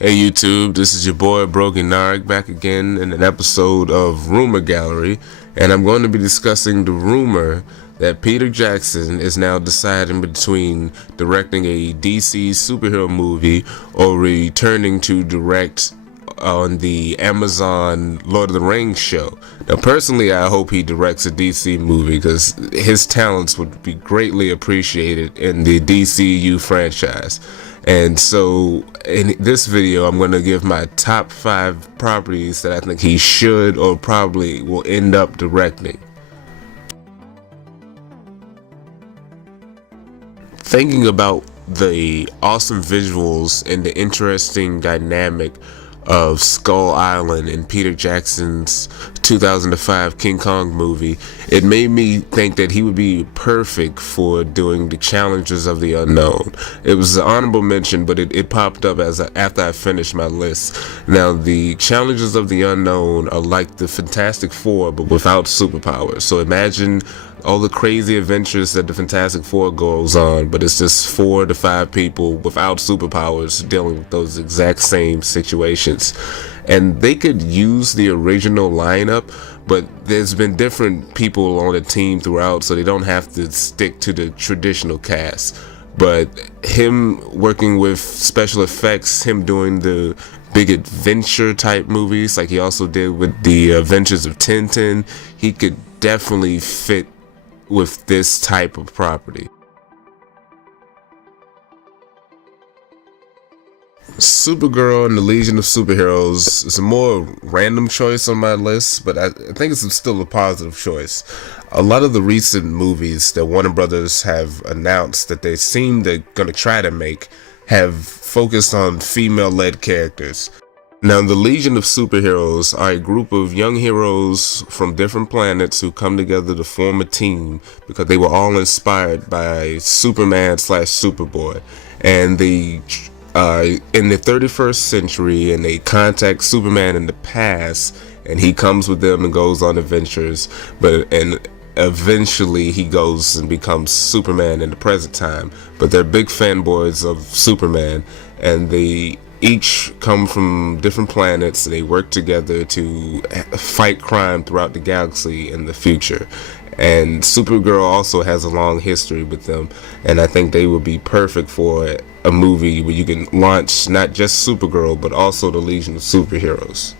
Hey YouTube, this is your boy Brogan Narek back again in an episode of Rumor Gallery, and I'm going to be discussing the rumor that Peter Jackson is now deciding between directing a DC superhero movie or returning to direct on the Amazon Lord of the Rings show. Now personally, I hope he directs a DC movie because his talents would be greatly appreciated in the DCU franchise. And so in this video, I'm going to give my top 5 properties that I think he should or probably will end up directing. Thinking about the awesome visuals and the interesting dynamic of Skull Island in Peter Jackson's 2005 King Kong movie, it made me think that he would be perfect for doing the Challenges of the Unknown. It was an honorable mention, but it popped up after I finished my list. Now, the Challenges of the Unknown are like the Fantastic Four, but without superpowers. So imagine all the crazy adventures that the Fantastic Four goes on, but it's just 4 to 5 people without superpowers dealing with those exact same situations. And they could use the original lineup, but there's been different people on the team throughout, so they don't have to stick to the traditional cast. But him working with special effects, him doing the big adventure type movies like he also did with the Adventures of Tintin, he could definitely fit with this type of property. Supergirl and the Legion of Superheroes is a more random choice on my list, but I think it's still a positive choice. A lot of the recent movies that Warner Brothers have announced that they seem they're going to try to make have focused on female-led characters. Now, the Legion of Superheroes are a group of young heroes from different planets who come together to form a team because they were all inspired by Superman/Superboy, and they in the 31st century, and they contact Superman in the past, and he comes with them and goes on adventures, and eventually he goes and becomes Superman in the present time. But they're big fanboys of Superman, and they each come from different planets, and they work together to fight crime throughout the galaxy in the future. And Supergirl also has a long history with them, and I think they would be perfect for a movie where you can launch not just Supergirl but also the Legion of Superheroes.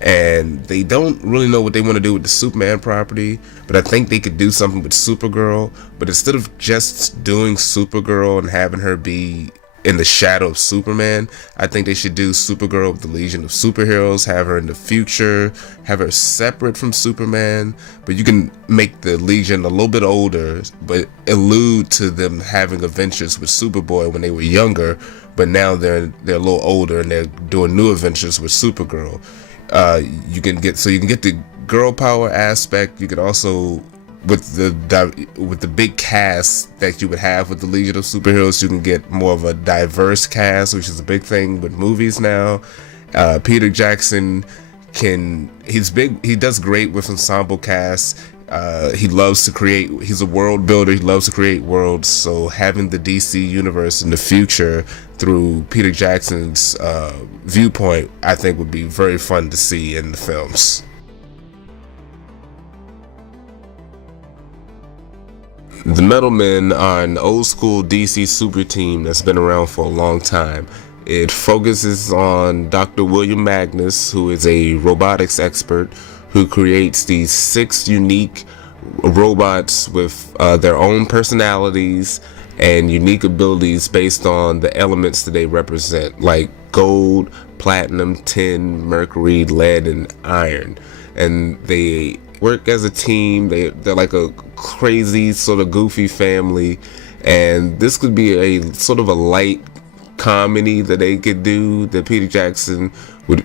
And they don't really know what they want to do with the Superman property, but I think they could do something with Supergirl. But instead of just doing Supergirl and having her be in the shadow of Superman, I think they should do Supergirl with the Legion of Superheroes, have her in the future, have her separate from Superman, but you can make the Legion a little bit older, but allude to them having adventures with Superboy when they were younger, but now they're a little older and they're doing new adventures with Supergirl. You can get the girl power aspect. You can also, with the big cast that you would have with the Legion of Superheroes, you can get more of a diverse cast, which is a big thing with movies now. Peter Jackson he does great with ensemble casts. He loves to create, he's a world builder, he loves to create worlds, so having the DC universe in the future through Peter Jackson's viewpoint, I think would be very fun to see in the films. The Metal Men are an old school DC super team that's been around for a long time. It focuses on Dr. William Magnus, who is a robotics expert who creates these 6 unique robots with their own personalities and unique abilities based on the elements that they represent, like gold, platinum, tin, mercury, lead, and iron. And they work as a team. They're like a crazy sort of goofy family, and this could be a sort of a light comedy that they could do that Peter Jackson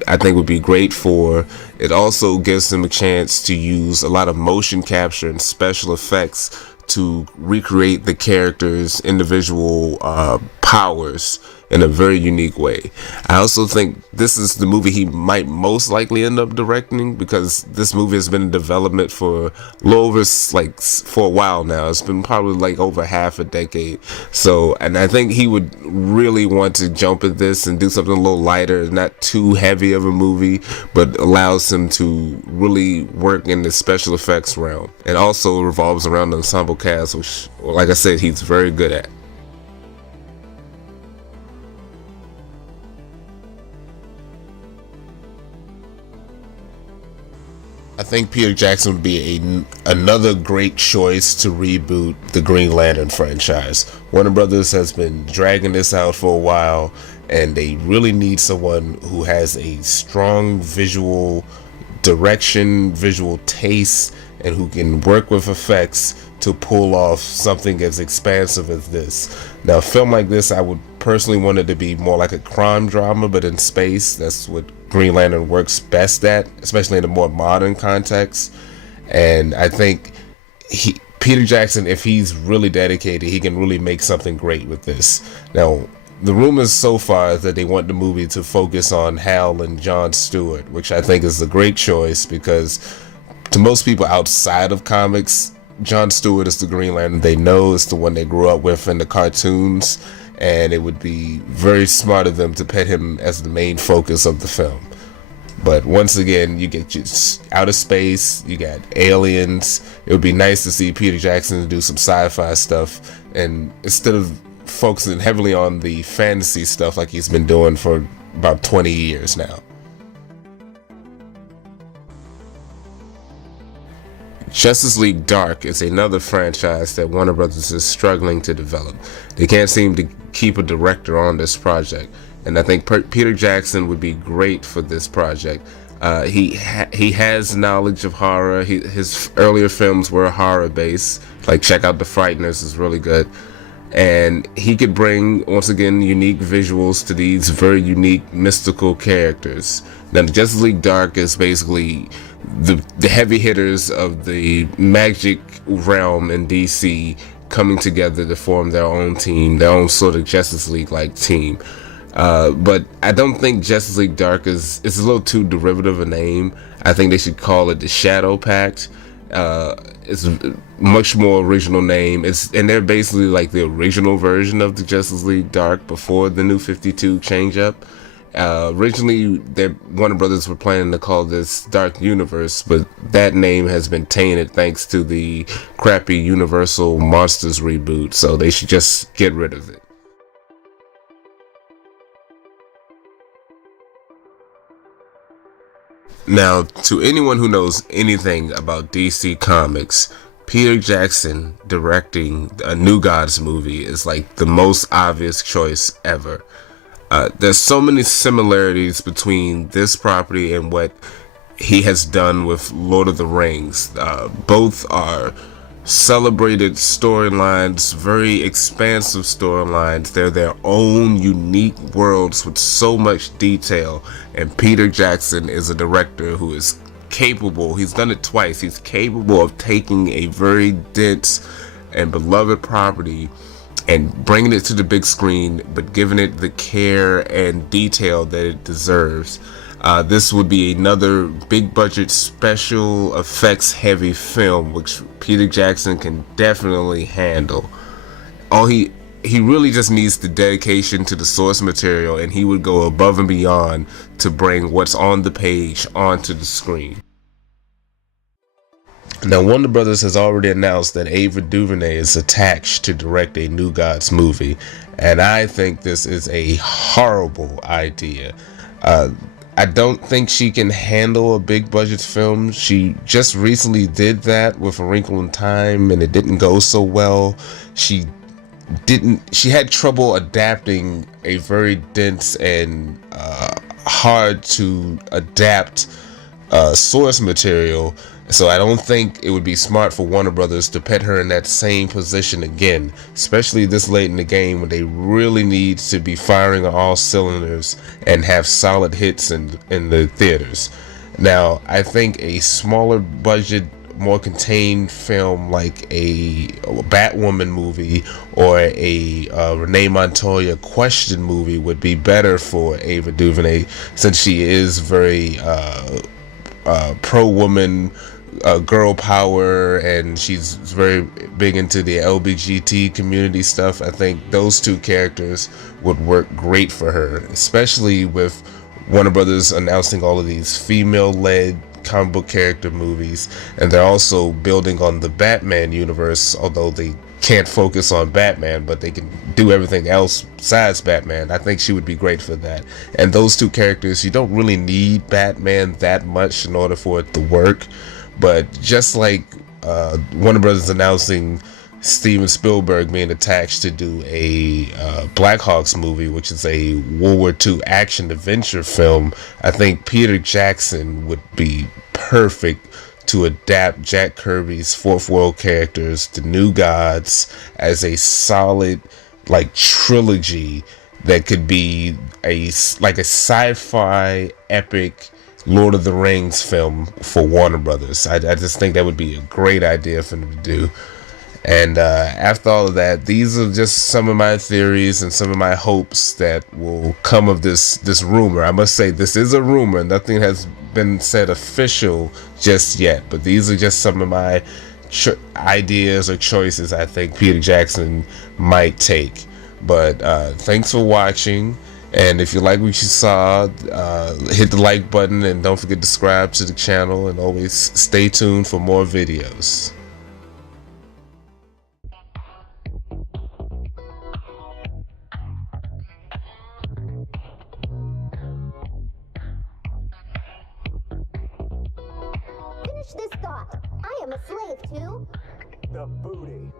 I think would be great for. It also gives them a chance to use a lot of motion capture and special effects to recreate the characters' individual powers in a very unique way. I also think this is the movie he might most likely end up directing, because this movie has been in development for a little over for a while now. It's been probably like over half a decade. So, and I think he would really want to jump at this and do something a little lighter, not too heavy of a movie, but allows him to really work in the special effects realm. It also revolves around the ensemble cast, which, like I said, he's very good at. I think Peter Jackson would be another great choice to reboot the Green Lantern franchise. Warner Brothers has been dragging this out for a while, and they really need someone who has a strong visual direction, visual taste, and who can work with effects to pull off something as expansive as this. Now, a film like this, I would personally want it to be more like a crime drama, but in space. That's what Green Lantern works best at, especially in a more modern context. And I think Peter Jackson, if he's really dedicated, he can really make something great with this. Now, the rumors so far is that they want the movie to focus on Hal and John Stewart, which I think is a great choice, because to most people outside of comics, John Stewart is the Green Lantern they know. It's the one they grew up with in the cartoons, and it would be very smart of them to put him as the main focus of the film. But once again, you get just outer space, you got aliens. It would be nice to see Peter Jackson do some sci-fi stuff, and instead of focusing heavily on the fantasy stuff like he's been doing for about 20 years now. Justice League Dark is another franchise that Warner Brothers is struggling to develop. They can't seem to keep a director on this project, and I think Peter Jackson would be great for this project. He has knowledge of horror. His earlier films were horror based, like check out The Frighteners is really good, and he could bring, once again, unique visuals to these very unique mystical characters. Now, the Justice League Dark is basically the heavy hitters of the magic realm in DC coming together to form their own team, their own sort of Justice League-like team. But I don't think Justice League Dark it's a little too derivative a name. I think they should call it the Shadow Pact. It's a much more original name. And they're basically like the original version of the Justice League Dark before the New 52 change-up. Originally, Warner Brothers were planning to call this Dark Universe, but that name has been tainted thanks to the crappy Universal Monsters reboot, so they should just get rid of it. Now, to anyone who knows anything about DC Comics, Peter Jackson directing a New Gods movie is like the most obvious choice ever. There's so many similarities between this property and what he has done with Lord of the Rings. Both are celebrated storylines, very expansive storylines. They're their own unique worlds with so much detail. And Peter Jackson is a director who is capable, he's done it twice, he's capable of taking a very dense and beloved property and bringing it to the big screen, but giving it the care and detail that it deserves. This would be another big budget special effects heavy film, which Peter Jackson can definitely handle. He really just needs the dedication to the source material, and he would go above and beyond to bring what's on the page onto the screen. Now, Warner Brothers has already announced that Ava DuVernay is attached to direct a New Gods movie, and I think this is a horrible idea. I don't think she can handle a big budget film. She just recently did that with A Wrinkle in Time, and it didn't go so well. She had trouble adapting a very dense and hard to adapt source material. So I don't think it would be smart for Warner Brothers to put her in that same position again, especially this late in the game when they really need to be firing on all cylinders and have solid hits in the theaters. Now, I think a smaller budget more contained film like a Batwoman movie or a Renee Montoya Question movie would be better for Ava DuVernay, since she is very pro-woman, girl power, and she's very big into the LGBT community stuff. I think those two characters would work great for her, especially with Warner Brothers announcing all of these female-led comic book character movies, and they're also building on the Batman universe, although they can't focus on Batman, but they can do everything else besides Batman. I think she would be great for that. And those two characters, you don't really need Batman that much in order for it to work, but just like Warner Brothers announcing Steven Spielberg being attached to do a Black Hawks movie, which is a World War II action adventure film, I think Peter Jackson would be perfect to adapt Jack Kirby's Fourth World characters, the New Gods, as a solid like trilogy that could be a sci-fi epic Lord of the Rings film for Warner Brothers. I just think that would be a great idea for them to do. And after all of that, these are just some of my theories and some of my hopes that will come of this rumor. I must say, this is a rumor. Nothing has been said official just yet, but these are just some of my ideas or choices I think Peter Jackson might take. But thanks for watching. And if you like what you saw, hit the like button, and don't forget to subscribe to the channel, and always stay tuned for more videos. Finish this thought. I am a slave to the booty.